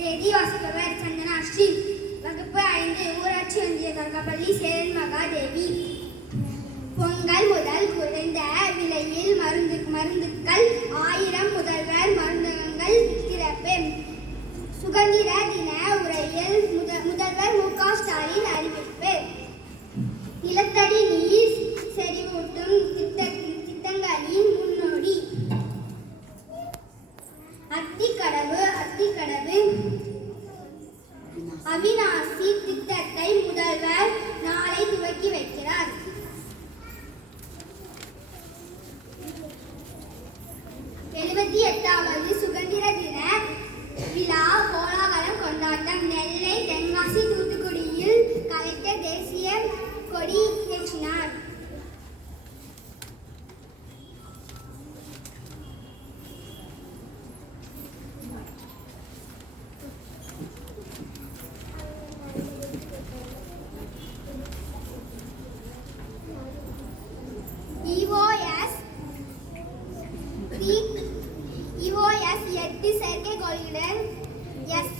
செய்தி வாசிப்பவர் சந்தனா ஸ்ரீ வகுப்பு ஐந்து ஊராட்சி ஒன்றிய தொடக்கப்பள்ளி சேரன் மகாதேவி பொங்கல் முதல் குறைந்த விலையில் மருந்து மருந்துக்கள் ஆயிரம் முதல்வர் மருந்தகங்கள் திறப்பு. சுதந்திர தின உரையில் முதல்வர் மு க ஸ்டாலின் அறிவிப்பு. நிலத்தடி அவிநாசி திட்டத்தை முதல்வர் நாளை துவக்கி வைக்கிறார். எழுபத்தி எட்டாவது இஓஎஸ் எட்டு செயற்கைக்கோள்களுடன் எஸ்எஸ்எல்வி